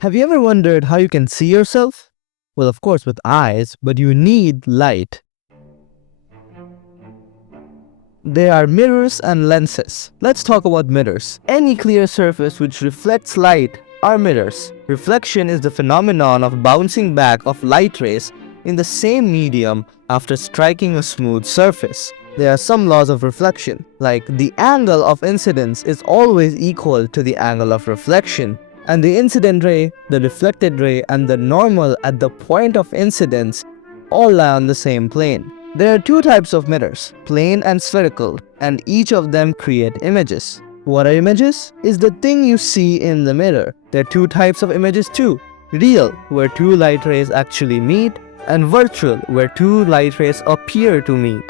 Have you ever wondered how you can see yourself? Well, of course with eyes, but you need light. There are mirrors and lenses. Let's talk about mirrors. Any clear surface which reflects light are mirrors. Reflection is the phenomenon of bouncing back of light rays in the same medium after striking a smooth surface. There are some laws of reflection, like the angle of incidence is always equal to the angle of reflection, and the incident ray, the reflected ray, and the normal at the point of incidence all lie on the same plane. There are two types of mirrors, plane and spherical, and each of them create images. What are images? Is the thing you see in the mirror. There are two types of images too. Real, where two light rays actually meet, and virtual, where two light rays appear to meet.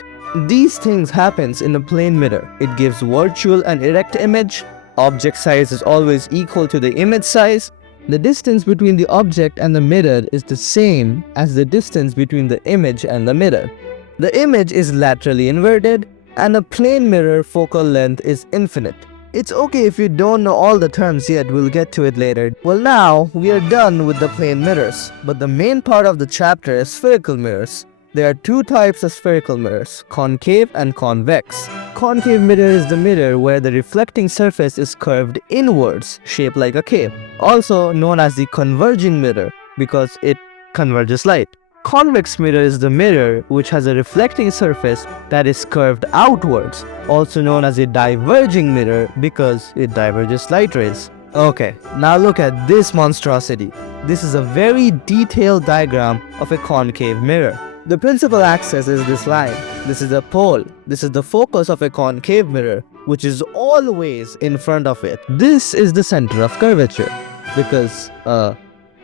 These things happens in a plane mirror. It gives virtual and erect image. Object size is always equal to the image size. The distance between the object and the mirror is the same as the distance between the image and the mirror. The image is laterally inverted, and a plane mirror focal length is infinite. It's okay if you don't know all the terms yet, we'll get to it later. Well, now we are done with the plane mirrors, but the main part of the chapter is spherical mirrors. There are two types of spherical mirrors, concave and convex. Concave mirror is the mirror where the reflecting surface is curved inwards, shaped like a cave, also known as the converging mirror because it converges light. Convex mirror is the mirror which has a reflecting surface that is curved outwards, also known as a diverging mirror because it diverges light rays. Okay, now look at this monstrosity. This is a very detailed diagram of a concave mirror. The principal axis is this line. This is the pole. This is the focus of a concave mirror, which is always in front of it. This is the center of curvature because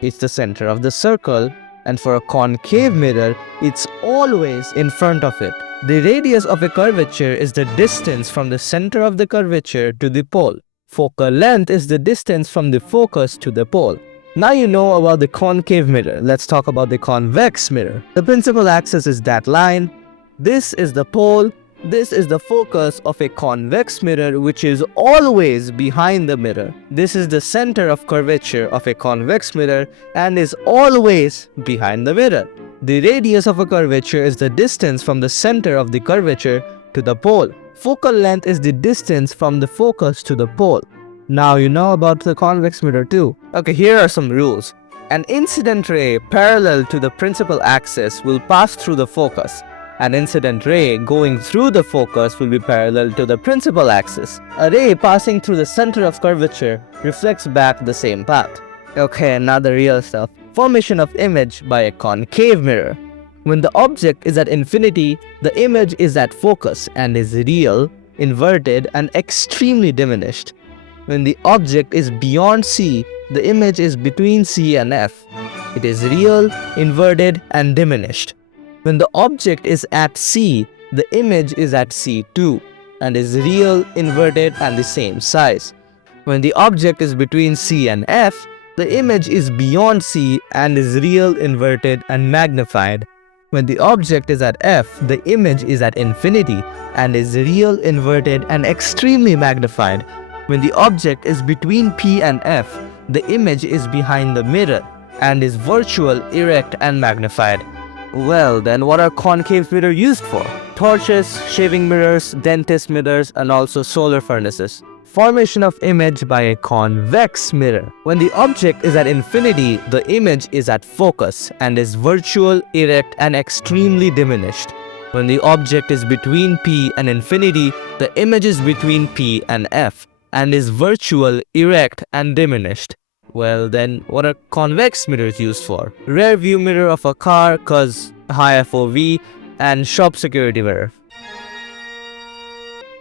it's the center of the circle, and for a concave mirror, it's always in front of it. The radius of a curvature is the distance from the center of the curvature to the pole. Focal length is the distance from the focus to the pole. Now you know about the concave mirror. Let's talk about the convex mirror. The principal axis is that line. This is the pole. This is the focus of a convex mirror, which is always behind the mirror. This is the center of curvature of a convex mirror and is always behind the mirror. The radius of a curvature is the distance from the center of the curvature to the pole. Focal length is the distance from the focus to the pole. Now you know about the convex mirror too. Okay, here are some rules. An incident ray parallel to the principal axis will pass through the focus. An incident ray going through the focus will be parallel to the principal axis. A ray passing through the center of curvature reflects back the same path. Okay, now the real stuff. Formation of image by a concave mirror. When the object is at infinity, the image is at focus and is real, inverted, and extremely diminished. When the object is beyond C, the image is between C and F. It is real, inverted, and diminished. When the object is at C, the image is at C2 and is real, inverted, and the same size. When the object is between C and F, the image is beyond C and is real, inverted, and magnified. When the object is at F, the image is at infinity and is real, inverted, and extremely magnified. When the object is between P and F, the image is behind the mirror and is virtual, erect, and magnified. Well, then what are concave mirrors used for? Torches, shaving mirrors, dentist mirrors, and also solar furnaces. Formation of image by a convex mirror. When the object is at infinity, the image is at focus and is virtual, erect, and extremely diminished. When the object is between P and infinity, the image is between P and F and is virtual, erect, and diminished. Well then, what are convex mirrors used for? Rear view mirror of a car cause high FOV, and shop security mirror.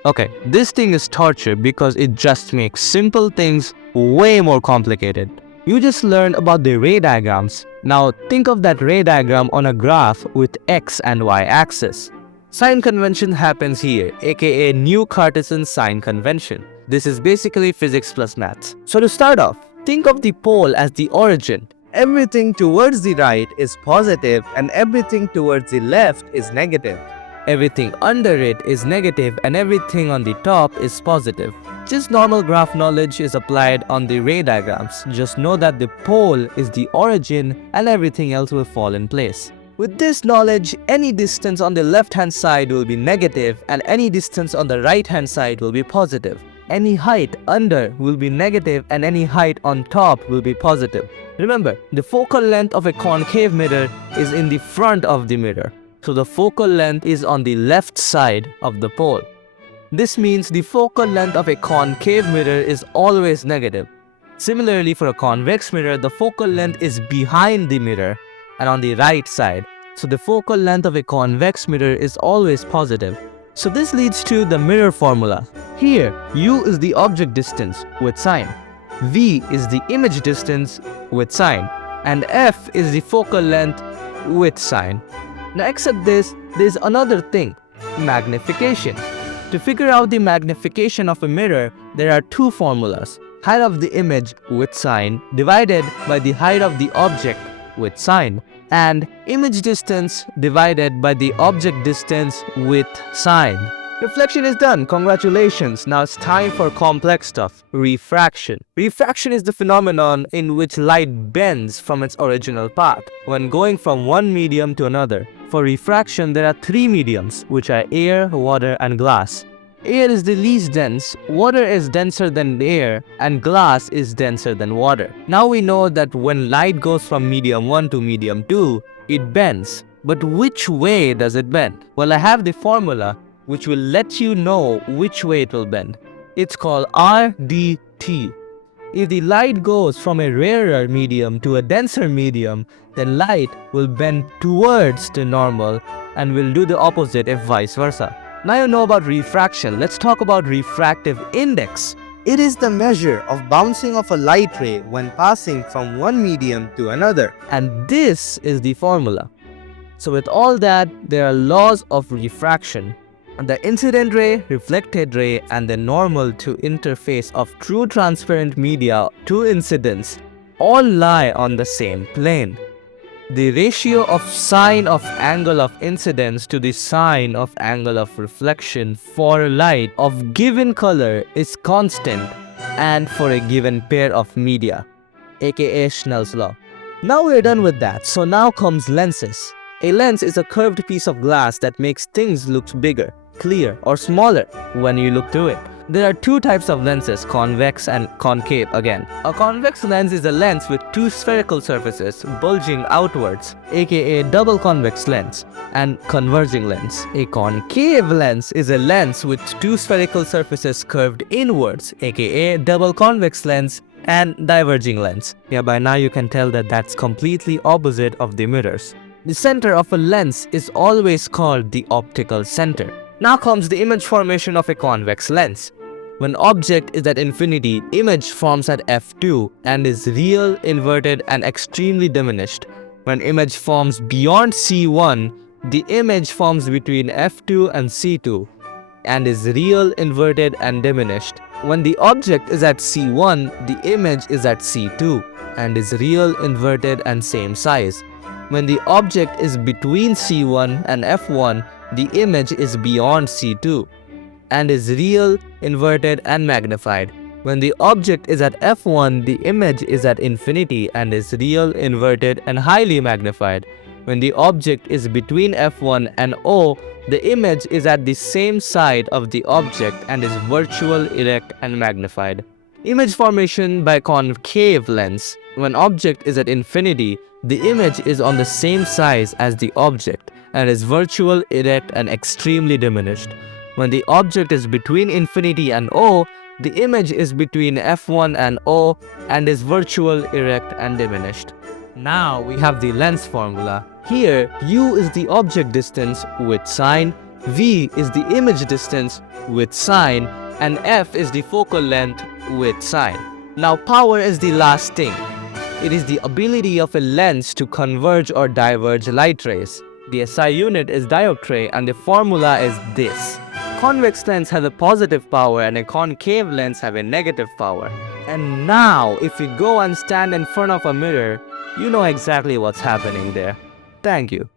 Okay, this thing is torture because it just makes simple things way more complicated. You just learned about the ray diagrams. Now think of that ray diagram on a graph with X and Y axis. Sign convention happens here, aka new Cartesian sign convention. This is basically physics plus maths. So to start off, think of the pole as the origin. Everything towards the right is positive and everything towards the left is negative. Everything under it is negative and everything on the top is positive. Just normal graph knowledge is applied on the ray diagrams. Just know that the pole is the origin and everything else will fall in place. With this knowledge, any distance on the left hand side will be negative and any distance on the right hand side will be positive. Any height under will be negative and any height on top will be positive. Remember, the focal length of a concave mirror is in the front of the mirror. So the focal length is on the left side of the pole. This means the focal length of a concave mirror is always negative. Similarly, for a convex mirror, the focal length is behind the mirror and on the right side. So the focal length of a convex mirror is always positive. So this leads to the mirror formula. Here, U is the object distance with sign, V is the image distance with sign, and F is the focal length with sign. Now except this, there is another thing, magnification. To figure out the magnification of a mirror, there are two formulas. Height of the image with sign divided by the height of the object with sign, and image distance divided by the object distance with sign. Reflection is done. Congratulations. Now it's time for complex stuff. Refraction. Refraction is the phenomenon in which light bends from its original path when going from one medium to another. For refraction, there are three mediums, which are air, water, and glass. Air is the least dense, water is denser than air, and glass is denser than water. Now we know that when light goes from medium 1 to medium 2, it bends. But which way does it bend? Well, I have the formula which will let you know which way it will bend. It's called RDT. If the light goes from a rarer medium to a denser medium, then light will bend towards the normal and will do the opposite if vice versa. Now you know about refraction. Let's talk about refractive index. It is the measure of bouncing of a light ray when passing from one medium to another. And this is the formula. So with all that, there are laws of refraction. The incident ray, reflected ray, and the normal to interface of true transparent media to incidence all lie on the same plane. The ratio of sine of angle of incidence to the sine of angle of reflection for light of given color is constant and for a given pair of media, aka Snell's law. Now we're done with that, so now comes lenses. A lens is a curved piece of glass that makes things look bigger, clear, or smaller when you look through it. There are two types of lenses, convex and concave again. A convex lens is a lens with two spherical surfaces bulging outwards, aka double convex lens, and converging lens. A concave lens is a lens with two spherical surfaces curved inwards, aka double convex lens and diverging lens. Yeah, by now you can tell that that's completely opposite of the mirrors. The center of a lens is always called the optical center. Now comes the image formation of a convex lens. When object is at infinity, image forms at f2 and is real, inverted, and extremely diminished. When image forms beyond c1, the image forms between f2 and c2 and is real, inverted, and diminished. When the object is at c1, the image is at c2 and is real, inverted, and same size. When the object is between c1 and f1, the image is beyond c2 and is real, inverted, and magnified. When the object is at f1, the image is at infinity and is real, inverted, and highly magnified. When the object is between f1 and O, the image is at the same side of the object and is virtual, erect, and magnified. Image formation by concave lens. When object is at infinity, the image is on the same size as the object and is virtual, erect, and extremely diminished. When the object is between infinity and O, the image is between f1 and O and is virtual, erect, and diminished. Now we have the lens formula. Here, U is the object distance with sign, V is the image distance with sign, and F is the focal length with sign. Now power is the last thing. It is the ability of a lens to converge or diverge light rays. The SI unit is dioptre and the formula is this. Convex lens have a positive power and a concave lens have a negative power. And now, if you go and stand in front of a mirror, you know exactly what's happening there. Thank you.